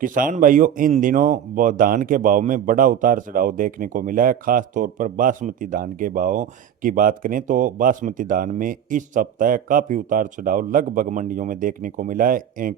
किसान भाइयों, इन दिनों धान के भाव में बड़ा उतार चढ़ाव देखने को मिला है। खास तौर पर बासमती धान के भाव की बात करें तो बासमती धान में इस सप्ताह काफी उतार चढ़ाव लगभग मंडियों में देखने को मिला है।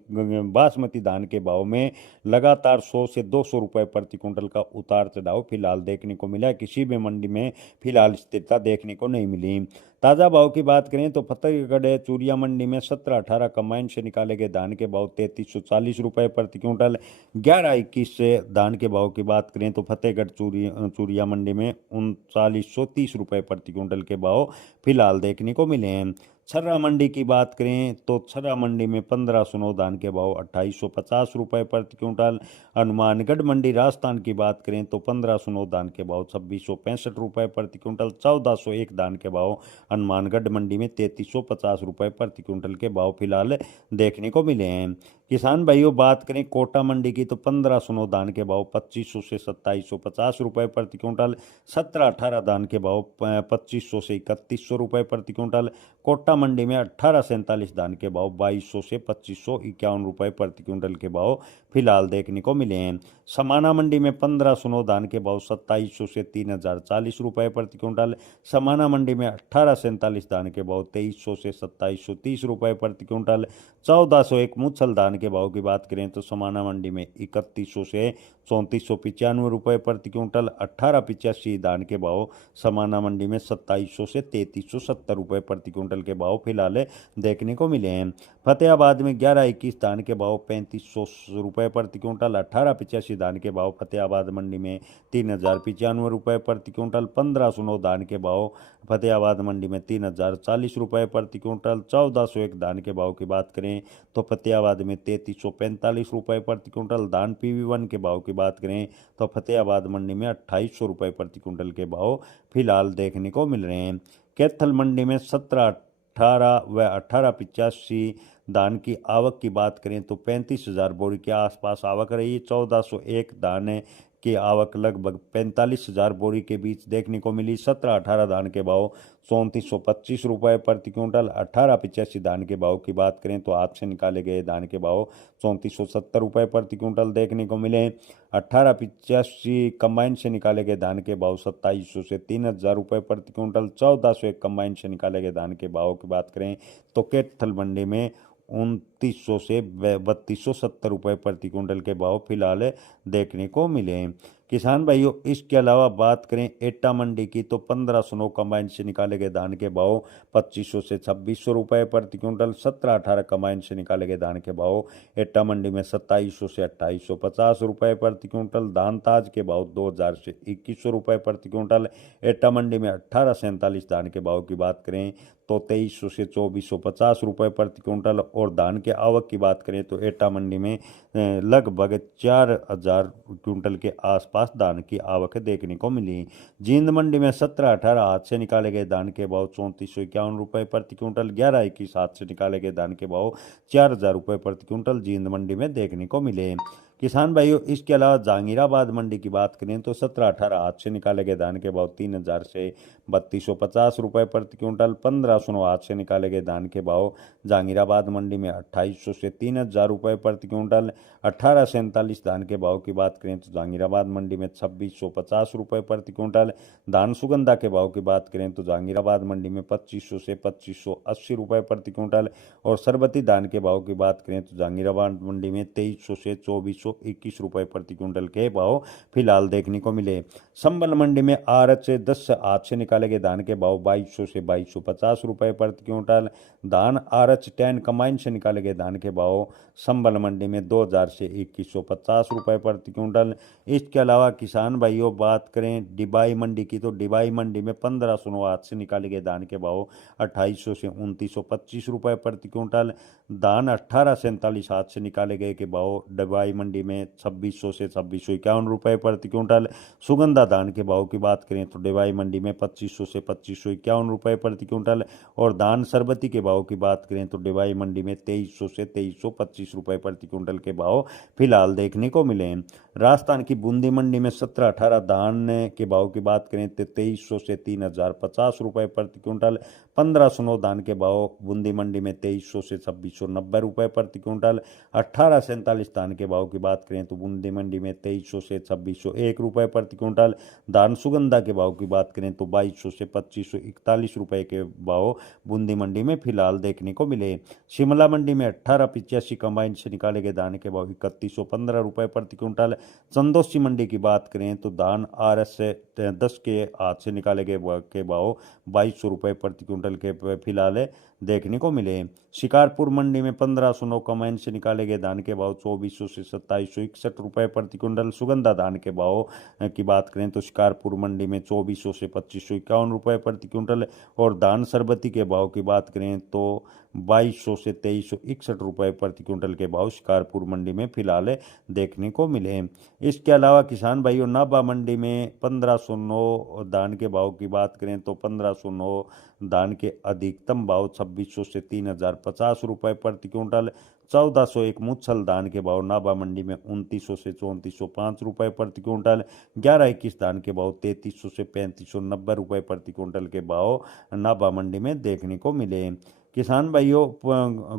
बासमती धान के भाव में लगातार 100 से 200 रुपए प्रति क्विंटल का उतार चढ़ाव फिलहाल देखने को मिला है। किसी भी मंडी में फिलहाल स्थिरता देखने को नहीं मिली। ताजा भाव की बात करें तो फतेहगढ़ चूरिया मंडी में 17-18 कंबाइन से निकाले गए धान के भाव 3340 रुपए प्रति क्विंटल। 11-21 से धान के भाव की बात करें तो फतेहगढ़ चूरिया मंडी में 3930 रुपए प्रति क्विंटल के भाव फिलहाल देखने को मिले हैं। छर्रा मंडी की बात करें तो छर्रा मंडी में 1509 धान के भाव 2850 रुपए प्रति क्विंटल। हनुमानगढ़ मंडी राजस्थान की बात करें तो 1509 धान के भाव 2665 रुपए प्रति क्विंटल। 1401 धान के भाव हनुमानगढ़ मंडी में 3350 रुपए प्रति क्विंटल के भाव फिलहाल देखने को मिले हैं। किसान भाइयों, बात करें कोटा मंडी की तो 1509 धान के भाव 2500 से 2750 रुपए प्रति क्विंटल। 17-18 धान के भाव 2500 से 3100 रुपए प्रति क्विंटल। कोटा मंडी में 18-47 धान के भाव 2200 से 2551 रुपए प्रति क्विंटल के भाव फिलहाल देखने को मिले हैं। समाना मंडी में 1509 धान के भाव 2700 से 3040 रुपए प्रति क्विंटल। समाना मंडी में 18-47 धान के भाव 2300 से 2730 रुपए प्रति क्विंटल। 1401 मुच्छल धान के भाव की बात करें तो समाना मंडी में 3100 से 3495 रुपए प्रति क्विंटल। 1885 धान के भाव समाना मंडी में 2700 से 3370 रुपए प्रति क्विंटल के भाव फिलहाल देखने को मिले हैं। फतेहाबाद में 11-21 धान के भाव 3500 रुपए प्रति क्विंटल। 1885 धान के भाव फतेहाबाद मंडी में 3095 रुपए प्रति क्विंटल। 1509 धान के भाव फतेहाबाद मंडी में 3040 रुपए प्रति क्विंटल। 1401 धान के भाव की बात करें तो फतेहाबाद में 3345 रुपए प्रति क्विंटल। धान PV1 के भाव की बात करें तो फतेहाबाद मंडी में 2800 रुपए प्रति क्विंटल के भाव फिलहाल देखने को मिल रहे हैं। कैथल मंडी में 17-18 व 1885 धान की आवक की बात करें तो 35,000 बोरी के आसपास आवक रही। 1401 धान की आवक लगभग 45,000 बोरी के बीच देखने को मिली। 17-18 धान के भाव 3425 रुपए प्रति क्विंटल। 1885 धान के भाव की बात करें तो हाथ से निकाले गए धान के भाव 3470 रुपए प्रति क्विंटल देखने को मिले। 1885 कंबाइन से निकाले गए धान के भाव 2700 से 3000 रुपए प्रति क्विंटल। 1401 कंबाइन से निकाले गए धान के भाव की बात करें तो कैथल मंडी में 2900 से 3270 रुपए प्रति क्विंटल के भाव फिलहाल देखने को मिले। किसान भाइयों, इसके अलावा बात करें एटा मंडी की तो 1509 कंबाइन से निकाले गए धान के भाव 2500 से 2600 रुपए प्रति क्विंटल। 17-18 कंबाइन से निकाले गए धान के भाव एटा मंडी में 2700 से 2850 रुपए प्रति क्विंटल। धान ताज के भाव 2000 से 2100 रुपए प्रति क्विंटल। एटा मंडी में 1847 धान के भाव की बात करें तो 2300 से 2450 रुपए प्रति क्विंटल। और धान के आवक की बात करें तो एटा मंडी में लगभग 4000 क्विंटल के आसपास धान की आवक देखने को मिली। जींद मंडी में 17-18 हाथ से निकाले गए धान के भाव 3451 रुपए प्रति क्विंटल। 11-21 हाथ से निकाले गए धान के भाव 4000 रुपए प्रति क्विंटल जींद मंडी में देखने को मिले। किसान भाइयों, इसके अलावा जहांगीराबाद मंडी की बात करें तो 17-18 हाथ से निकाले गए धान के भाव 3000 से 3250 रुपए प्रति क्विंटल। 1500 हाथ से निकाले गए धान के भाव जहांगीराबाद मंडी में 2800 से 3000 रुपए प्रति क्विंटल। 1847 धान के भाव की बात करें तो जहांगीराबाद मंडी में 2650 रुपए प्रति क्विंटल। धान सुगंधा के भाव की बात करें तो जहांगीराबाद मंडी में 2500 से 2580 रुपए प्रति क्विंटल। और सरबती धान के भाव की बात करें तो जहांगीराबाद मंडी में 2300 से 2421 रुपए प्रति क्विंटल के भाव फिलहाल देखने को मिले। संबल मंडी में आरच से 10 हाथ से निकाले गए धान के भाव 2200 से 2250 रुपए प्रति क्विंटल। धान आरच 10 कंबाइन से निकाले गए धान के भाव संबल मंडी में 2000 से 2150 रुपए प्रति क्विंटल। इसके अलावा किसान भाइयों, बात करें डिबाई मंडी की तो डिबाई मंडी में 1500 हाथ से निकाले गए धान के भाव 2800 से 2925 रुपए प्रति क्विंटल। धान 1847 हाथ से निकाले गए के भाव डिबाई मंडी में 2600 से 2651 रुपए प्रति क्विंटल। सुगंधा धान के भाव की बात करें तो डिबाई मंडी में 2500 से 2551 रुपए प्रति क्विंटल। और धान सरबती के भाव की बात करें तो डिबाई मंडी में 2300 से 2325 रुपए प्रति क्विंटल के भाव फिलहाल देखने को मिले। राजस्थान की बूंदी मंडी में 17-18 धान के भाव की बात करें तो 2300 से 3050 रुपये प्रति क्विंटल। 1509 धान के भाव बूंदी मंडी में 2300 से 2690 रुपये प्रति क्विंटल। 1847 धान के भाव की बात करें तो बूंदी मंडी में 2300 से 2601 रुपये प्रति क्विंटल। धान सुगंधा के भाव की बात करें तो 2200 से 2541 रुपये के भाव बूंदी मंडी में फिलहाल देखने को मिले। शिमला मंडी में 1885 कंबाइन से निकाले गए धान के भाव 3115 रुपये प्रति क्विंटल। चंदौसी मंडी की बात करें तो धान RS से 10 के हाथ से निकाले गए के भाव 2200 रुपये प्रति क्विंटल के फिलहाल देखने को मिले। शिकारपुर मंडी में 1509 कमाइन से निकाले गए धान के भाव 2400 से 2761 रुपये प्रति क्विंटल। सुगंधा धान के भाव की बात करें तो शिकारपुर मंडी में 2400 से 2551 रुपये प्रति क्विंटल और धान सरबती के भाव की बात करें तो 2200 से 2361 रुपये प्रति क्विंटल के भाव शिकारपुर मंडी में फिलहाल देखने को मिले। इसके अलावा किसान भाइयों नाभा मंडी में 1509 धान के भाव की बात करें तो 1509 धान के अधिकतम भाव 2600 से 3050 रुपये प्रति क्विंटल। 1401 मुच्छल धान के भाव नाभा मंडी में 2900 से 3405 रुपये प्रति क्विंटल। 1121 धान के भाव 3300 से 3590 रुपये प्रति क्विंटल के भाव नाभा मंडी में देखने को मिले। किसान भाइयों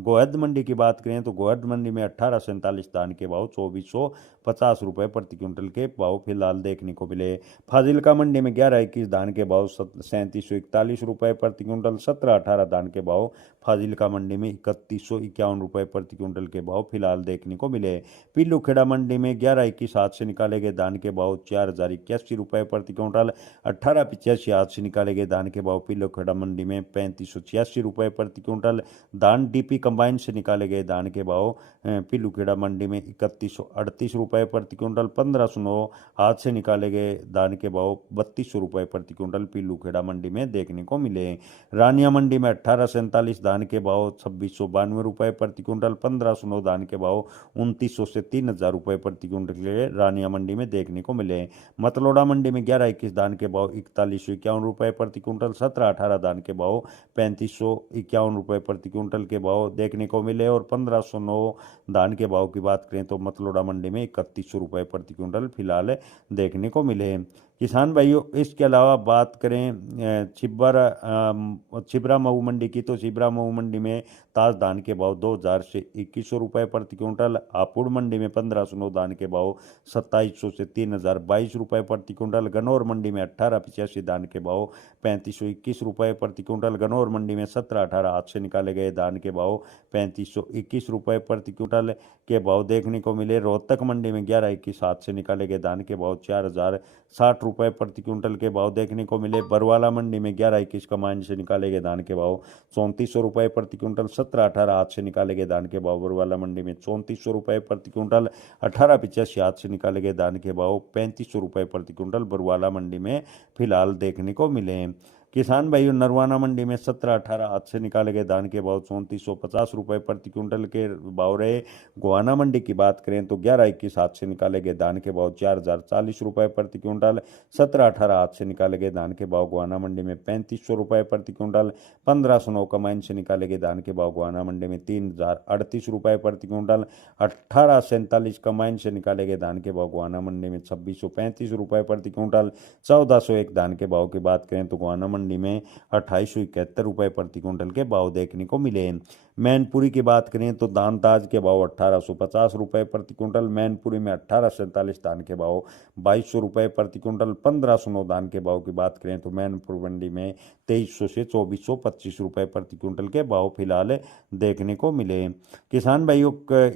गोहद मंडी की बात करें तो गोहद मंडी में 1847 धान के भाव 2450 रुपये प्रति क्विंटल के भाव फिलहाल देखने को मिले। फाजिल्का मंडी में 1121 धान के भाव 3741 रुपये प्रति क्विंटल। 1718 धान के भाव फाजिल्का मंडी में 3151 रुपये प्रति क्विंटल के भाव फिलहाल देखने को मिले। पीलूखेड़ा मंडी में 1121 हाथ से निकाले गए धान के भाव 4081 रुपये प्रति क्विंटल। 1885 हाथ से निकाले गए धान के भाव पीलूखेड़ा मंडी में 3586 रुपये प्रति क्विंटल। धान DP कंबाइन से निकाले गए धान के भाव पीलूखेड़ा मंडी में 3138 रुपये प्रति क्विंटल। 1509 हाथ से निकाले गए धान के भाव 3200 रुपये प्रति क्विंटल पीलूखेड़ा मंडी में देखने को मिले। रानिया मंडी में 1847 धान के भाव 2692 रुपये प्रति क्विंटल। 1509 धान के भाव 2900 से 3000 रुपये प्रति क्विंटल के रानिया मंडी में देखने को मिले। मतलोड़ा मंडी में 1121 धान के भाव 4151 रुपये प्रति क्विंटल। 1718 धान के भाव 3551 रुपये प्रति क्विंटल के भाव देखने को मिले और 1509 धान के भाव की बात करें तो मतलोड़ा मंडी में 3100 रुपये प्रति क्विंटल फिलहाल देखने को मिले। किसान भाइयों इसके अलावा बात करें छिबरा मऊ मंडी की तो छिबरा मऊ मंडी में ताज धान के भाव 2000 से 2100 रुपये प्रति क्विंटल। हापुड़ मंडी में 1509 धान के भाव 2700 से 3022 रुपये प्रति क्विंटल। गनौर मंडी में 1885 धान के भाव 3521 रुपये प्रति क्विंटल। गनौर मंडी में 1718 हाथ से निकाले गए धान के भाव 3521 रुपये प्रति क्विंटल के भाव देखने को मिले। रोहतक मंडी में 1121 हाथ से निकाले गए धान के भाव 4060 रुपये प्रति क्विंटल के भाव देखने को मिले। बरवाला मंडी में 1121 कमाइन से निकाले गए धान के भाव 3400 रुपये प्रति क्विंटल। 1718 हाथ से निकाले गए धान के भाव बरवाला मंडी में 3400 रुपये प्रति क्विंटल। 1885 हाथ से निकाले गए धान के भाव 3500 रुपये प्रति क्विंटल बरवाला मंडी में फिलहाल देखने को मिले। किसान भाइयों नरवाना मंडी में 1718 हाथ से निकाले गए धान के भाव 3450 रुपये प्रति क्विंटल के भाव रहे। गोहाना मंडी की बात करें तो 1121 हाथ से निकाले गए धान के भाव 4040 रुपये प्रति क्विंटल। 1718 हाथ से निकाले गए धान के भाव गोहाना मंडी में 3500 रुपये प्रति क्विंटल। 1509 कमाइन से निकाले गए धान के भाव गोहाना मंडी में 3038 रुपये प्रति क्विंटल। 1847 कमाइन से निकाले गए धान के भाव गोहाना मंडी में 2635 रुपये प्रति क्विंटल। 1401 धान के भाव की बात करें तो गोहाना मंडी में 2871 रुपये प्रति क्विंटल के भाव देखने को मिले। मैनपुरी की बात करें तो दानताज के भाव 1850 रुपये प्रति क्विंटल। मैनपुरी में 1847 धान के भाव 2200 रुपये प्रति क्विंटल। 1509 धान के भाव की बात करें तो मैनपुर मंडी में 2300 से 2425 रुपये प्रति क्विंटल के भाव फिलहाल देखने को मिले। किसान भाइयों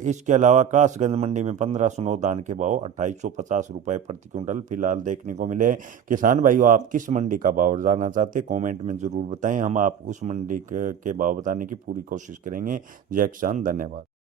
इसके अलावा कासगंज मंडी में 1509 धान के भाव 2850 रुपये प्रति क्विंटल फिलहाल देखने को मिले। किसान भाइयों आप किस मंडी का भाव जानना चाहते हैं कमेंट में ज़रूर बताएं, हम आप उस मंडी के भाव बताने की पूरी कोशिश करेंगे। जय किसान, धन्यवाद।